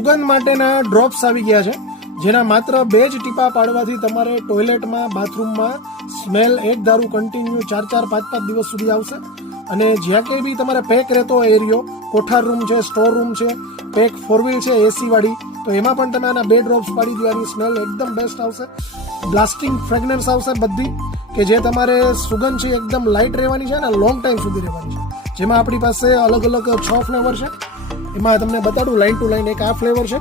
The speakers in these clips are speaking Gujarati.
સુગંધ માટેના ડ્રોપ્સ આવી ગયા છે, જેના માત્ર 2 જ ટીપા પાડવાથી તમારે ટોયલેટમાં, બાથરૂમમાં સ્મેલ એક ધારું કન્ટિન્યુ 4-4, 5-5 દિવસ સુધી આવશે. અને જ્યાં કંઈ બી તમારે પેક રહેતો હોય એરિયો, કોઠાર રૂમ છે, સ્ટોર રૂમ છે, પેક 4 વ્હીલ છે એસી વાળી, તો એમાં પણ તમે આના 2 ડ્રોપ્સ પાડી દો, આની સ્મેલ એકદમ બેસ્ટ આવશે. બ્લાસ્ટિંગ ફ્રેગ્રન્સ આવશે બધી, કે જે તમારે સુગંધ છે એકદમ લાઇટ રહેવાની છે અને લોંગ ટાઈમ સુધી રહેવાની છે. જેમાં આપણી પાસે અલગ અલગ 6 ફ્લેવર છે. એમાં તમને બતાડું લાઇન ટુ લાઇન. એક આ ફ્લેવર છે,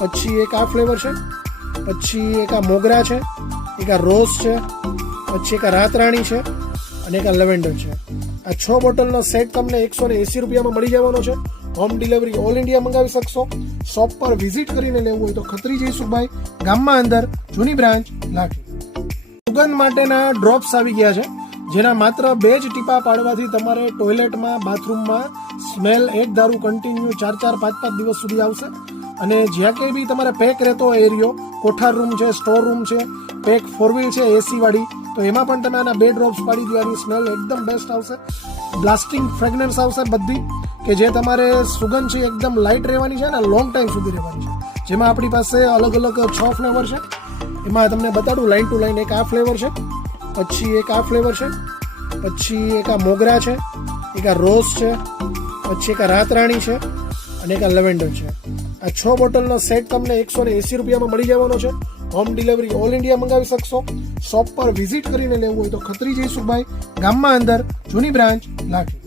પછી એક આ ફ્લેવર છે, પછી એક આ મોગરા છે, એક આ રોઝ છે, પછી એક આ રાતરાણી છે અને એક આ લેવેન્ડર છે. આ 6 બોટલનો સેટ તમને 180 રૂપિયામાં મળી જવાનો છે. હોમ ડિલિવરી ઓલ ઇન્ડિયા મંગાવી શકશો. શોપ પર વિઝિટ કરીને લેવું હોય તો ખત્રી જયસુખભાઈ, ગામમાં અંદર, જૂની બ્રાન્ચ, લાઠી. સુગંધ માટેના ડ્રોપ્સ આવી ગયા છે, જેના માત્ર 2 જ ટીપા પાડવાથી તમારે ટોયલેટમાં, બાથરૂમમાં સ્મેલ એક ધારું કન્ટિન્યુ 4-4, 5-5 દિવસ સુધી આવશે. અને જ્યાં કંઈ બી તમારે પેક રહેતો હોય એરિયો, કોઠાર રૂમ છે, સ્ટોર રૂમ છે, પેક 4 વ્હીલ છે એસી વાળી, તો એમાં પણ તમે આના 2 ડ્રોપ્સ પાડી દો, આની સ્મેલ એકદમ બેસ્ટ આવશે. બ્લાસ્ટિંગ ફ્રેગ્રન્સ આવશે બધી, કે જે તમારે સુગંધ છે એકદમ લાઇટ રહેવાની છે અને લોંગ ટાઈમ સુધી રહેવાની છે. જેમાં આપણી પાસે અલગ અલગ 6 ફ્લેવર છે. એમાં તમને બતાડું લાઇન ટુ લાઇન. એક આ ફ્લેવર છે, પછી એક આ ફ્લેવર છે, પછી એક આ મોગરા છે, એક આ રોઝ છે, પછી એક આ રાતરાણી છે અને એક આ લેવેન્ડર છે. આ 6 બોટલનો સેટ તમને 180 રૂપિયામાં મળી જવાનો છે. હોમ ડિલિવરી ઓલ ઇન્ડિયા મંગાવી શકશો. શોપ પર વિઝિટ કરીને લેવું હોય તો ખત્રી જયસુખભાઈ, ગામમાં અંદર, જૂની બ્રાન્ચ, લાઠી.